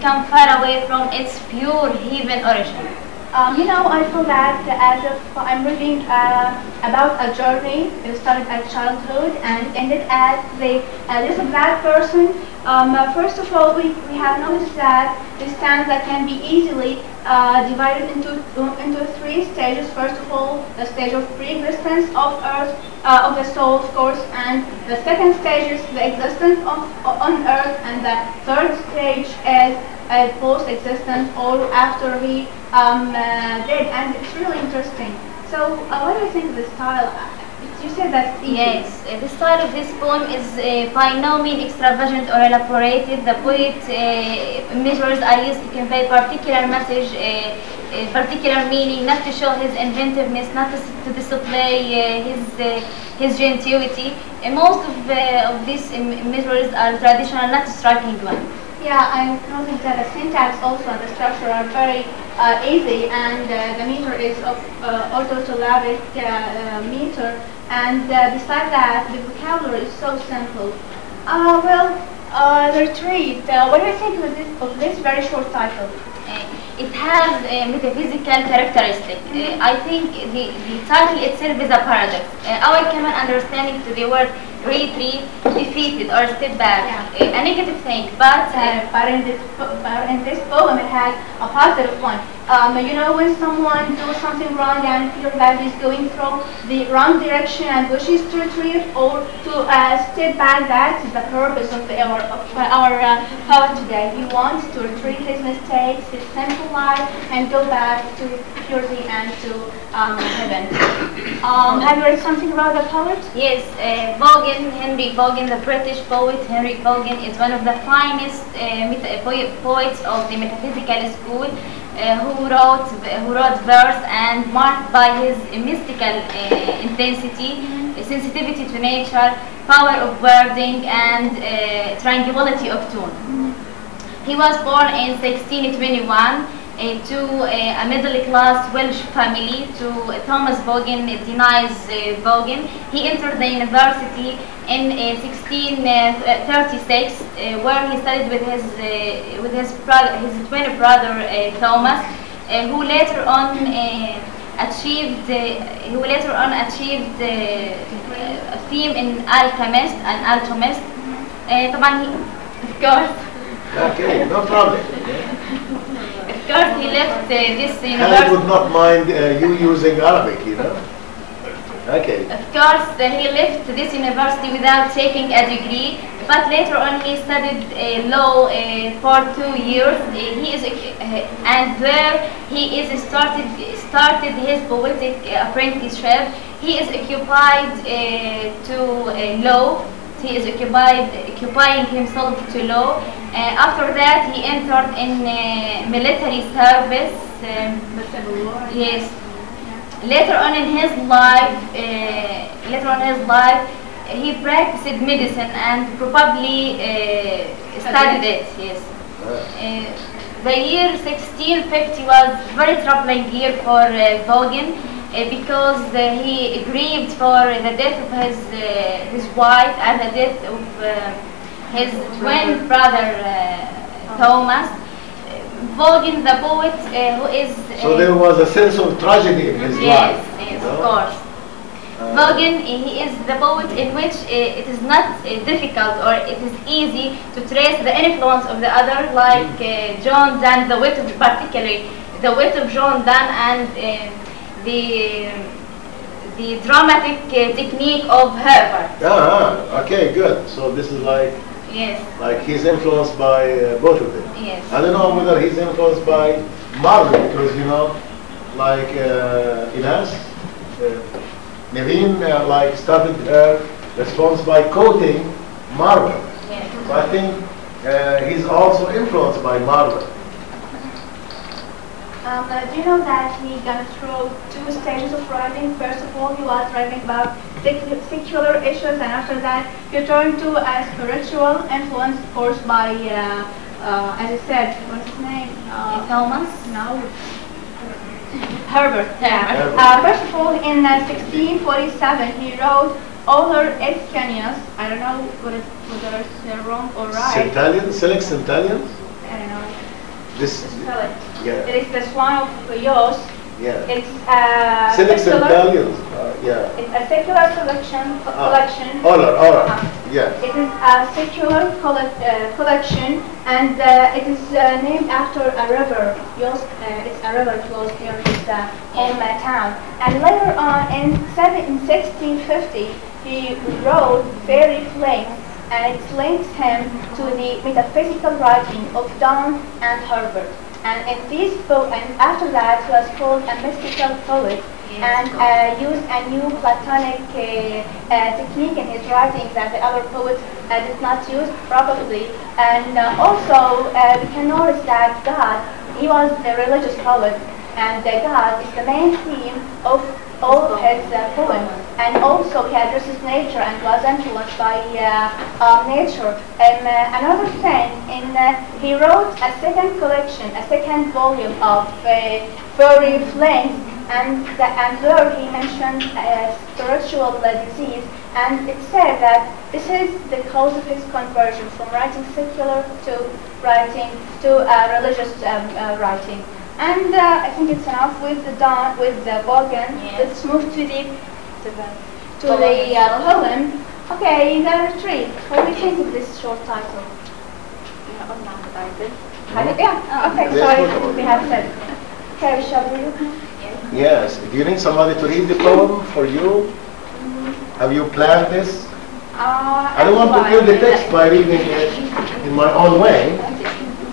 come far away from its pure heathen origin. I feel that as if I'm reading about a journey. It started at childhood and ended as the little black person. First of all, we have noticed that this stanza can be easily divided into three stages. First of all, the stage of pre-existence of Earth, of the soul, of course, and the second stage is the existence on Earth, and the third stage is post-existence or after he did, and it's really interesting. So, what do you think of the style? You said that's easy. Yes, the style of this poem is by no means extravagant or elaborated. The poet measures are used to convey particular message, particular meaning, not to show his inventiveness, not to display his gentility. Most of these measures are traditional, not striking one. Yeah, I noticed that the syntax also and the structure are very easy, and the meter is of orthosyllabic meter, and besides that, the vocabulary is so simple. The retreat. What do you think of this very short title? It has a metaphysical characteristic. I think the title itself is a paradox. Our common understanding to the word retreat, defeated or step back, a negative thing, but in this poem it has a positive one. When someone does something wrong and feels that he's going through the wrong direction and wishes to retreat or to step back, that's the purpose of our poet today. He wants to retreat his mistakes, his sinful life, and go back to purity and to heaven. Have you read something about the poet? Yes, Henry Vaughan, the British poet Henry Vaughan, is one of the finest poets of the metaphysical school. Who wrote verse and marked by his mystical intensity, sensitivity to nature, power of wording, and tranquility of tone. He was born in 1621 to a middle-class Welsh family. To Thomas Vaughan denies Vaughan. He entered the university in 1636, where he studied with his twin brother Thomas, who later on achieved a theme in an alchemist. طبعا of course. Okay, no problem. Of course, he left this university. I would not mind you using Arabic, Okay. Of course, he left this university without taking a degree, but later on he studied law for 2 years. And there he is started his poetic apprenticeship. He is occupied to law. He is occupying himself to law. After that, he entered in military service. Yes. Later on in his life, he practiced medicine and probably studied it. Yes. The year 1650 was very troubling year for Vaughan because he grieved for the death of his wife and the death of his twin brother Thomas. Vaughan, the poet, who is... So there was a sense of tragedy in his life. Yes, of course. Vaughan, he is the poet in which it is not difficult or it is easy to trace the influence of the other, like John Donne, particularly the wit of John Donne and the dramatic technique of Herbert. Okay, good. So this is like... Yes. Like he's influenced by both of them. Yes. I don't know whether he's influenced by Marvel because like Inas, Naveen like started her response by quoting Marvel. Yes. So I think he's also influenced by Marvel. Do you know that he got through 2 stages of writing? First of all, he was writing about secular issues, and after that, he turned to a spiritual influence, of course, by, as I said, what's his name? Thomas? No. Herbert. First of all, in 1647, he wrote Other Escanius. I don't know whether it's wrong or right. Centennials? Select centennials? I don't know. This, Spell it. yeah, It is the swan of Yos. yeah. It's a Cynics and secular. Valiants, yeah. It's a secular collection. Honor, yeah. It is a secular collection, and it is named after a river. It's a river close near his hometown. And later on, in 1650, he wrote fairy flings, and it links him to the metaphysical writing of Donne and Herbert. And in this book, and after that, he was called a mystical poet, and used a new Platonic technique in his writings that the other poets did not use, probably. And also, we can notice that God, he was a religious poet, and God is the main theme of all of his poems. And also, he addresses nature and was influenced by nature. And another thing, he wrote a second collection, a second volume of fairy flings, and there he mentioned spiritual disease, and it said that this is the cause of his conversion from writing secular to writing to religious writing. And I think it's enough with the Bogan. Yes. Let's move to the poem. Okay, the retreat. What do you think of this short title? Yeah. Okay. Yes, Sorry, what- we have said. Okay, shall we read it? Yes. Do you need somebody to read the poem for you? Have you planned this? I don't want to kill the text by reading it in my own way,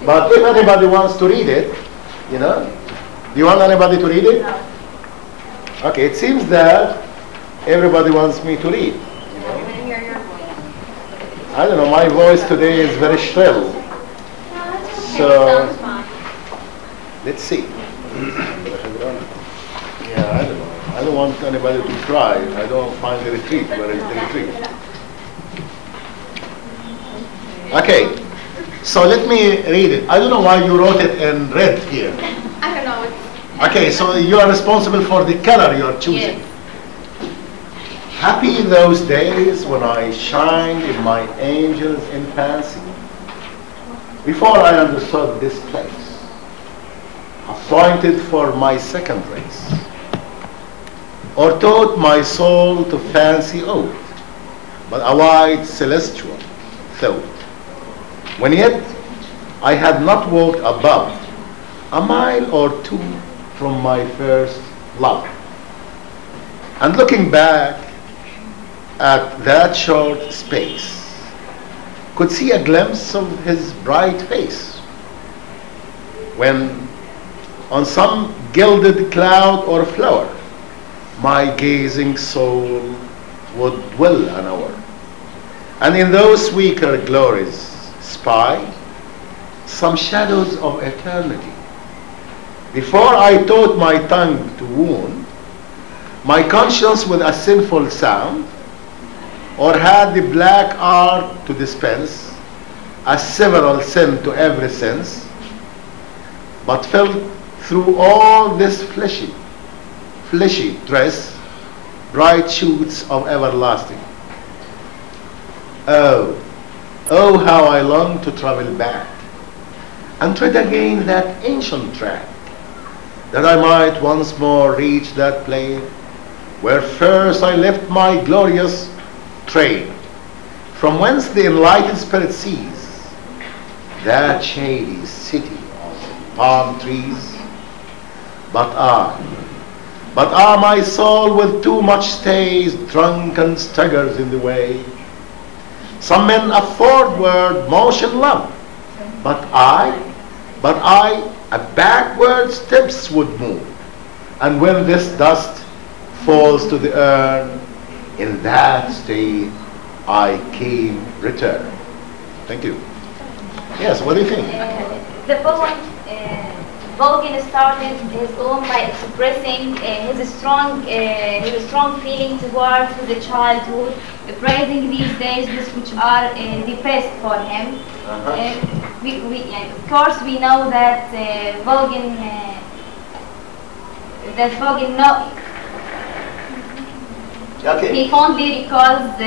but if anybody wants to read it, you know, do you want anybody to read it? No. Okay, it seems that everybody wants me to read. I don't know, my voice today is very shrill. So, let's see. Yeah, I don't know. I don't want anybody to cry. I don't find the retreat. Where is the retreat? Okay, so let me read it. I don't know why you wrote it in red here. I don't know. Okay, so you are responsible for the color you are choosing. Yes. Happy those days when I shined in my angel's infancy, before I understood this place, appointed for my second race, or taught my soul to fancy aught but a wide celestial thought, when yet I had not walked above a mile or two from my first love. And looking back at that short space, could see a glimpse of his bright face, when on some gilded cloud or flower my gazing soul would dwell an hour, and in those weaker glories spy some shadows of eternity. Before I taught my tongue to wound my conscience with a sinful sound, or had the black art to dispense a several sin to every sense, but felt through all this fleshy dress bright shoots of everlasting. Oh, how I long to travel back and tread again that ancient track, that I might once more reach that plain where first I left my glorious train, from whence the enlightened spirit sees that shady city of palm trees. But my soul with too much stays, drunken staggers in the way. Some men a forward motion love, but I a backward steps would move. And when this dust falls to the earth, in that state I came return. Thank you. Yes, what do you think? The poem, Vulcan started his poem by expressing his strong feeling towards the childhood, praising these days which are the best for him. Of course, we know that Vulcan Okay. he fondly recalls